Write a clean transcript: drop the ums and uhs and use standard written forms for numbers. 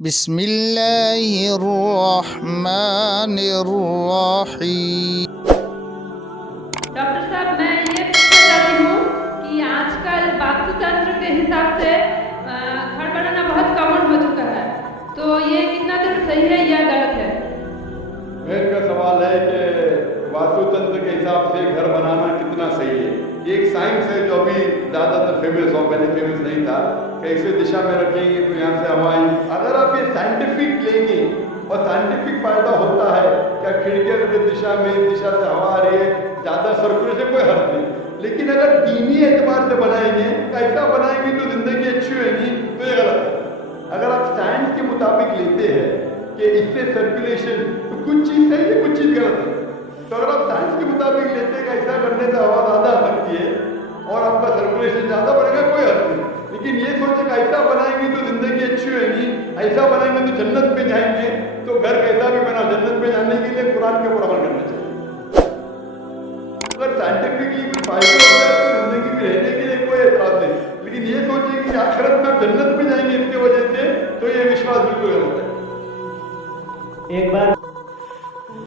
बिस्मिल्लाहिर्रहमानिर्रहीम। डॉक्टर साहब, मैं ये पूछना चाहती हूँ कि आजकल वास्तुतंत्र के हिसाब से घर बनाना बहुत कॉमन हो चुका है, तो ये कितना दूर सही है या गलत है? मेरा सवाल है कि वास्तुतंत्र के हिसाब से घर बनाना कितना सही है। ये एक साइंस है जो अभी ज़्यादातर फेमस हो, पहले फेमस नहीं था। कैसे दिशा में रखेंगे तो यहाँ से हवा आएगी। अगर आप ये साइंटिफिक लेंगे और साइंटिफिक फायदा होता है क्या खिड़कियों की दिशा में दिशा से हवा आ रही है, ज़्यादा सर्कुलेशन, कोई हर्ज नहीं। लेकिन अगर दीनी एतबार से बनाएंगे, ऐसा बनाएंगे तो जिंदगी अच्छी होगी, तो ये गलत है। अगर आप साइंस के मुताबिक लेते हैं कि इससे सर्कुलेशन, तो कुछ चीज़ सही है, कुछ चीज़ गलत है। तो अगर आप साइंस के मुताबिक लेते हैं कि ऐसा करने से हवा ज़्यादा आ सकती है और आपका सर्कुलेशन ज़्यादा बढ़ेगा, कोई हर्ज नहीं। लेकिन ये सोचे कि ऐसा बनाएंगे तो जिंदगी अच्छी होगी, ऐसा बनाएंगे तो जन्नत पे जाएंगे, तो घर कैसा भी बना, जन्नत पे जाने के लिए कुरान के ऊपर अमल करना चाहिए। अगर साइंटिफिकली कोई फायदा होता है